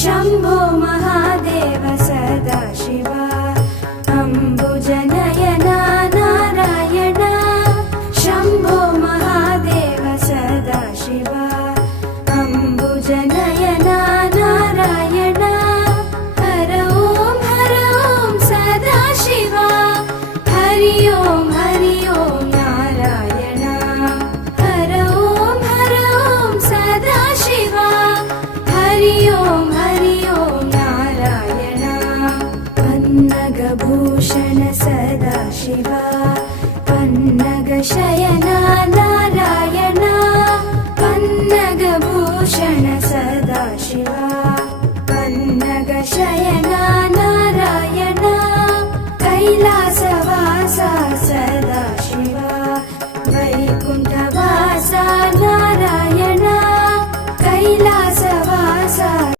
Shambho Mahadev Sadashiva अम्बुजनयना Narayana Shambho Mahadev Sadashiva अम्बुजनयना Narayana Har Om Sadashiva Hari Om Narayana Har Om Sadashiva Hari Om Narayana पन्नगभूषण Sadashiva पन्नगशयना